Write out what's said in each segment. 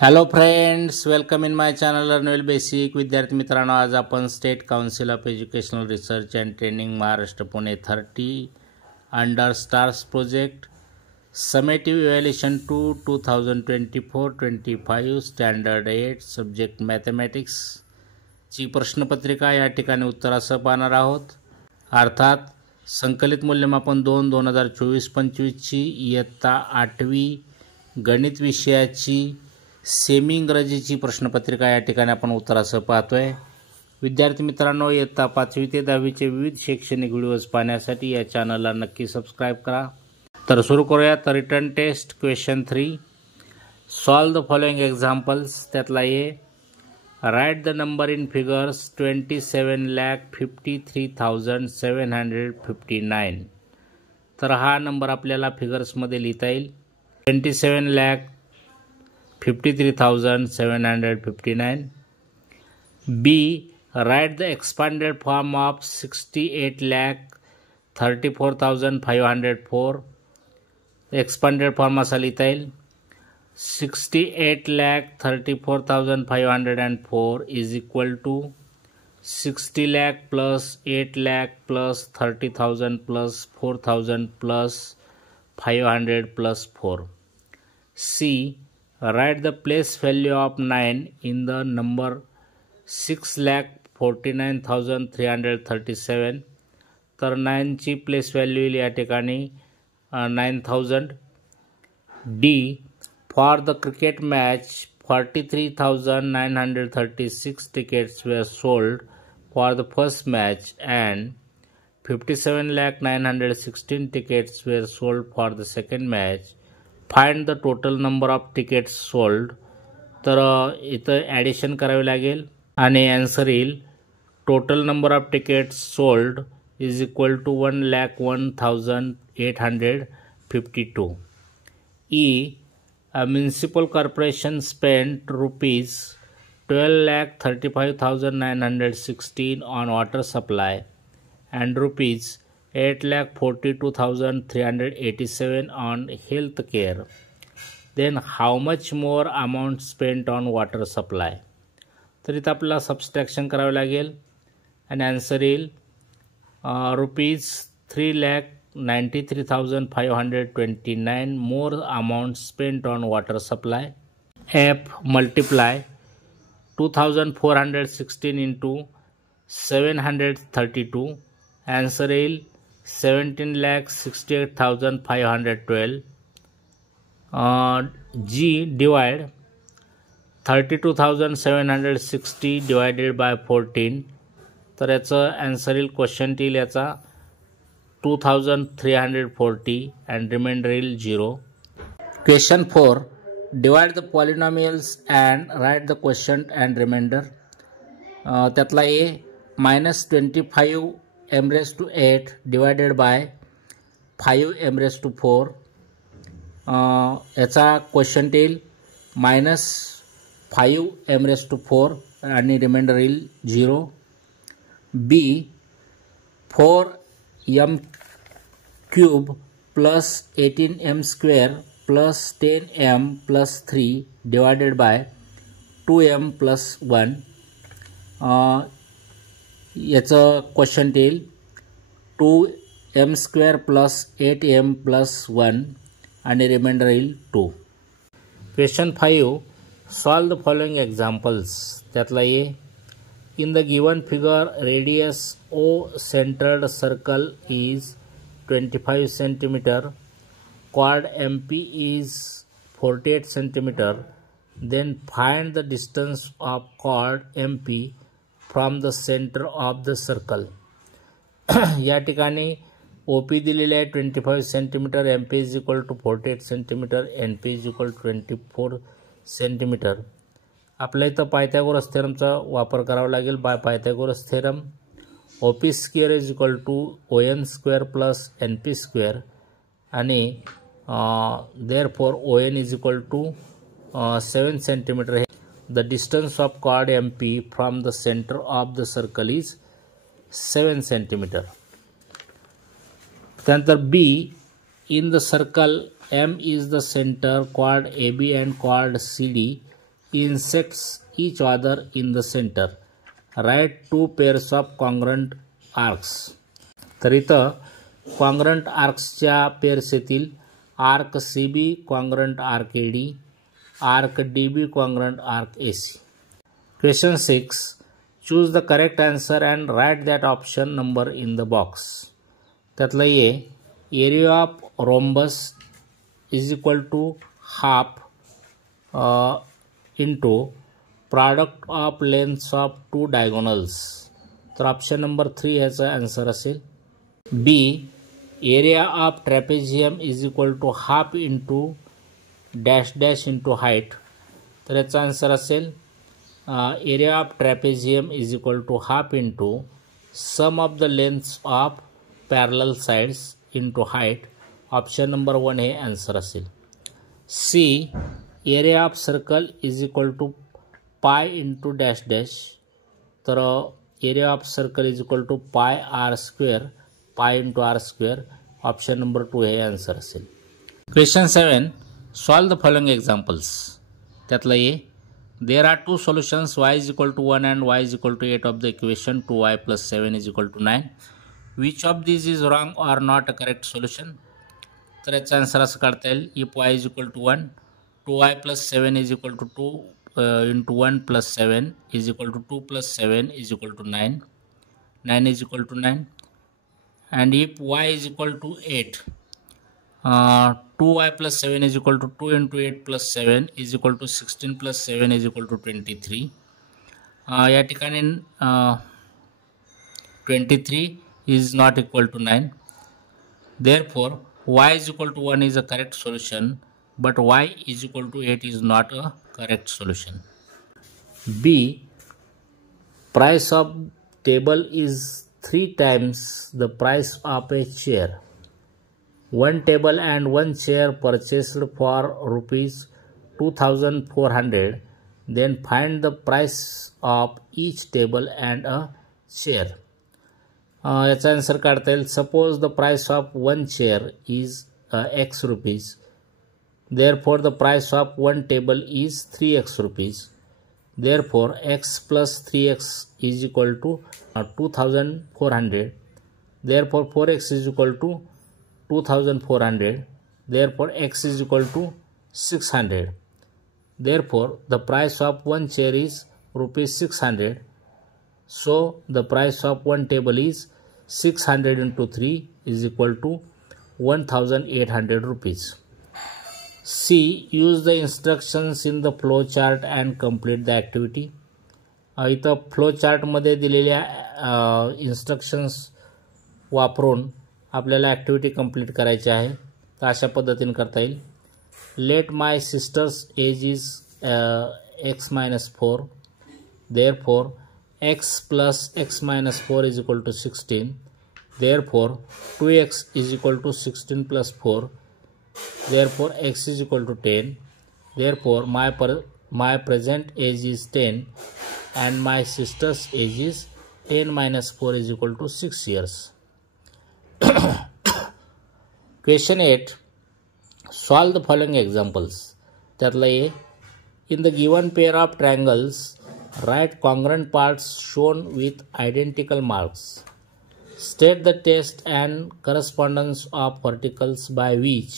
Hello friends, welcome in my channel Learnwell Basic. विद्यार्थी मित्रांनो, आज आपण state council of educational research and training Maharashtra Pune 30 under stars project summative evaluation two 2024-25 standard 8 subject mathematics ची प्रश्नपत्रिका या ठिकाणी उत्तरासह पाहणार आहोत. अर्थात संकलित मूल्यमापन 2024-25 ची इयत्ता 8वी गणित विषयाची सेमी इंग्रजीची प्रश्नपत्रिका या ठिकाणी आपण उत्तरासह पाहतोय. विद्यार्थी मित्रांनो, इयत्ता 5वी ते 10वीचे विविध शैक्षणिक व्हिडिओज पाहण्यासाठी या चॅनलला नक्की सबस्क्राईब करा. तर सुरू करूया. तर written test question 3, solve the following examples. त्यातला A, write the number in figures 27,53,759. तर हा नंबर आपल्याला फिगर्समध्ये लिहिता येईल. 27,53,759. B, write the expanded form of 68,34,504. expanded form असा लिहिता येईल. 68,34,504 is equal to 60 lakh plus 8 lakh plus 30,000 plus 4,000 plus 500 plus 4. C, write the place value of 9 in the number 6,49,337. तर 9 ची प्लेस व्हॅल्यू येईल या ठिकाणी 9,000. D, for the cricket match 43,936 tickets were sold for the first match and 57,916 tickets were sold for the second match. Find the total number of tickets sold. तर इथं addition करावे लागेल आणि आन्सर येईल total number of tickets sold is equal to 1,01,852. ई, a municipal corporation spent rupees 12,35,916 on water supply and rupees 8,42,387 on health care. Then how much more amount spent on water supply? तर इथं आपल्याला subtraction करावे लागेल आणि answer येईल rupees 3,93,529 more amount spent on water supply. F, multiply 2,416 into 732. Answer येईल 17,68,512. जी, divide 32,760 divided by 14. तर याचं आन्सर येईल क्वेश्चन येईल याचा 2,340 अँड रिमाइंडर येईल 0. Question 4, divide the polynomials and write the question and remainder. त्यातला A, -25m⁸ divided by 5m⁴. याचा question येईल -5m⁴ आणि रिमाइंडर येईल 0. बी, 4m³ plus 18m² plus 10m plus 3 divided by 2m plus 1. याचं question येईल 2m² plus 8m plus 1 आणि remainder येईल 2. Question 5, solve the following examples. त्यातला A, in the given figure radius O centred circle is 25 cm, chord MP is 48 cm. Then find the distance of chord MP from the center of the circle. या ठिकाणी OP दिलेले आहे 25 cm, MP is equal to 48 cm, NP is equal 24 cm. आपल्या इथं Pythagoras थेरमचा वापर करावा लागेल. By Pythagoras theorem OP square is equal to ON square plus NP square आणि therefore ON is equal to 7 cm. The distance of chord MP from the centre of the circle is 7 cm. त्यानंतर B, in the circle M is the center, chord AB and chord CD intersects each other in the center. Write two pairs of congruent arcs. तर इथं congruent आर्क्सच्या pairs येतील arc C B congruent arc A D, arc D B congruent arc A C. Question 6. Choose the correct answer and write that option number in the box. त्यातलं A area of rhombus is equal to half into product of lengths of two diagonals. तर option number 3 ह्याचा answer असेल. B area of trapezium is equal to half into dash dash into height. तर याचा answer असेल area of trapezium is equal to half into sum of the lengths of parallel sides into height. Option number 1 हे answer असेल. C area of circle is equal to pi into dash dash. तर area of circle is equal to pi r square, pi into r square. Option number 2 हे answer असेल. क्वेश्चन 7. Solve the following examples. त्यातलं A there R to solutions y is equal to 1 and y is equal to 8 of the equation 2y + 7 is equal to 9. Which of this is wrong or not a correct solution. तर याचा answer असं काढता येईल if y is equal to 1, 2y + 7 is equal to 2 into 1 + 7 is equal to 2 + 7 is equal to 9, 9 is equal to 9. And if y is equal to 8, 2y + 7 is equal to 2 into 8 + 7 is equal to 16 + 7 is equal to 23. या ठिकाणी 23 is not equal to 9. Therefore, y is equal to 1 is a correct solution, but y is equal to 8 is not a correct solution. B. Price of table is 3 times the price of a chair. One table and one chair purchased for rupees 2,400. Then find the price of each table and a chair. याचा answer काढता येईल. Suppose the price of one chair is x rupees. Therefore, the price of one table is 3x rupees. Therefore, x plus 3x is equal to 2,400. Therefore, 4x is equal to 2,400. Therefore, x is equal to 600. Therefore, the price of one chair is rupees 600. So, the price of one table is 600 into 3 is equal to 1,800 rupees. C. Use the instructions in the flow chart and complete the activity. इथं flow चार्टमध्ये दिलेल्या instructions वापरून आपल्याला activity complete करायची आहे. तर अशा पद्धतीने करता येईल. Let my sister's age is x-4. Therefore, x plus x-4 is equal to 16. Therefore, 2x is equal to 16 plus 4. Therefore, x is equal to 10. Therefore, my present age is 10 and my sister's age is 10 minus 4 is equal to 6 years. Question 8. Solve the following examples. त्यातला A. In the given pair of triangles, write congruent parts shown with identical marks. State the test and correspondence of verticals by which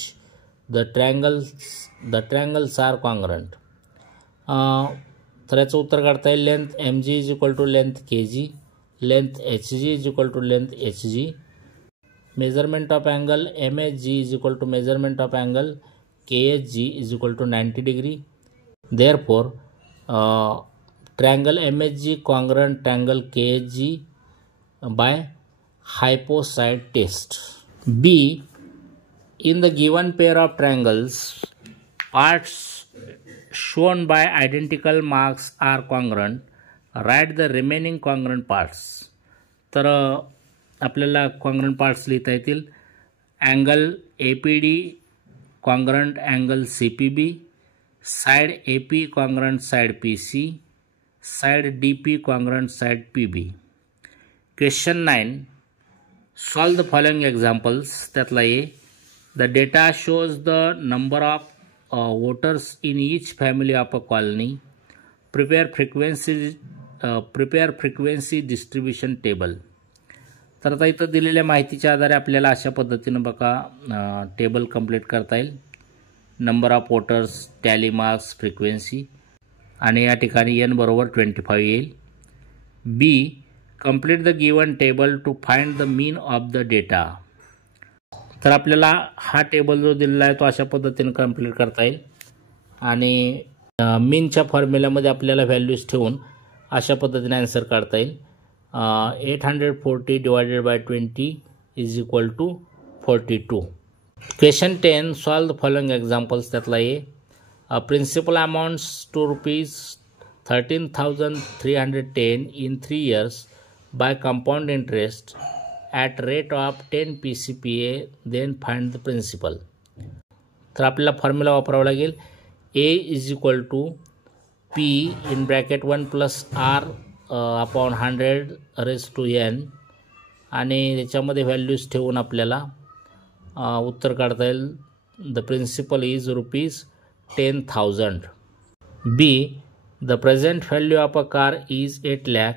the triangles are congruent. तर याचं उत्तर काढता येईल. Length mg is equal to length kg, length hg is equal to length hg. Measurement of angle mhg is equal to measurement of angle khg is equal to 90 degree. Therefore, triangle mhg congruent triangle khg by hypocyte test. B. In the given pair of triangles, parts shown by identical marks are congruent. Write the remaining congruent parts. तर आपल्याला congruent parts लिहिता येतील. Angle APD congruent angle CPB, side AP congruent side PC, side DP congruent side PB. Question 9. Solve the following examples. त्यातला A. The data shows the number of voters in each family of a colony. Prepare frequency distribution table. तर आता इथं दिलेल्या माहितीच्या आधारे आपल्याला अशा पद्धतीनं बघा टेबल कंप्लीट करता येईल. Number of voters, tally marks, frequency आणि या ठिकाणी n बरोबर 25 येईल. B, complete the given table to find the mean of the data. तर आपल्याला हा टेबल जो दिलेला आहे तो अशा पद्धतीने कंप्लीट करता येईल आणि मीनच्या फॉर्म्युल्यामध्ये आपल्याला व्हॅल्यूज ठेवून अशा पद्धतीने आन्सर काढता येईल. 840 divided by 20 is equal to 42. Question 10, solve the following examples. त्यातला आहे principal amounts to ₹13,310 in 3 years by compound interest at rate of 10 PCPA, then find the principal. तर आपल्याला फॉर्म्युला वापरावा लागेल. A is equal to P in bracket 1 plus R upon 100 raise to N आणि त्याच्यामध्ये values ठेवून आपल्याला उत्तर काढता येईल. The principal is ₹10,000. B, the present value of a car is 8 lakh.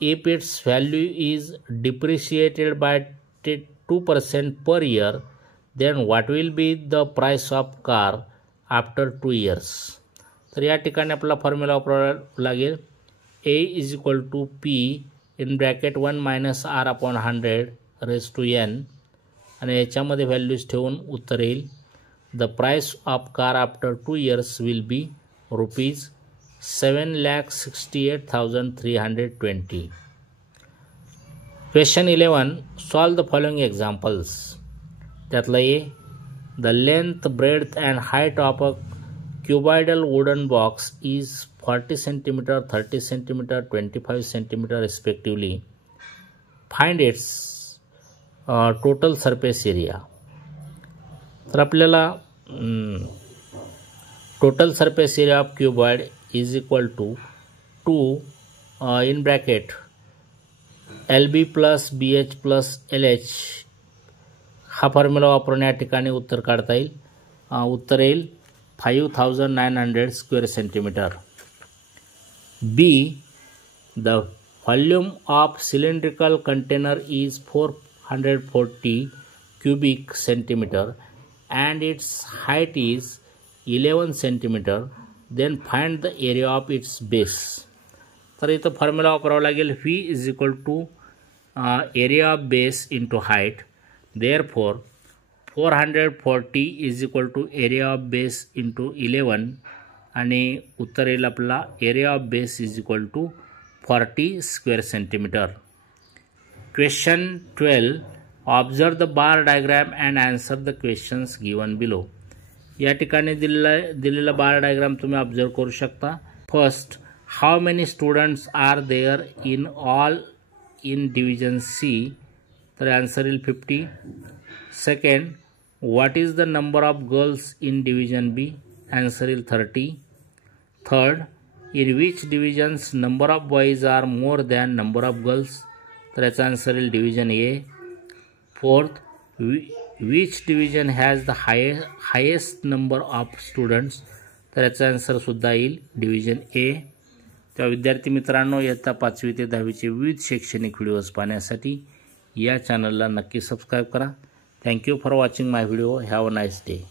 If its value is depreciated by 2% per year, then what will be the price of car after 2 years? तर या ठिकाणी आपला formula वापरावा लागेल. A is equal to P in bracket 1 minus R upon 100 raise to N आणि याच्यामध्ये values ठेवून उत्तर येईल. The price of car after 2 years will be ₹7,68,320. Question 11, solve the following examples. त्यातला आहे the length, breadth and height of a cuboidal wooden box is 40 centimetre, 30 centimetre, 25 centimetre respectively. Find its total surface area. तर आपल्याला total surface area of cuboid is equal to 2 in bracket LB plus BH plus LH हा formula वापरून या ठिकाणी उत्तर काढता येईल. उत्तर येईल 5,900 square centimetre. B, the volume of cylindrical container is 440 cubic centimeter and its height is 11 centimeter, then find the area of its base. तर इथं फॉर्म्युला वापरावा लागेल. V is equal to area of base into height. Therefore 440 is equal to area of base into 11 आणि उत्तर येईल आपला area of base is equal to 40 square centimetre. Question 12, observe the bar diagram and answer the questions given below. या ठिकाणी दिलेला bar diagram तुम्ही observe करू शकता. First, how many students are there in all in division C. तर answer येईल 50. Second, what is the number of girls in division B. Answer येईल 30. Third, in which divisions number of boys are more than number of girls. तर याचा answer येईल division A. Fourth, which division has the highest number of students. तर याचा आन्सरसुद्धा येईल division ए. तेव्हा विद्यार्थी मित्रांनो, इयत्ता 5वी ते 10वीचे विविध शैक्षणिक व्हिडिओज पाहण्यासाठी या चॅनलला नक्की सबस्क्राईब करा. Thank you for watching my video. Have a nice day.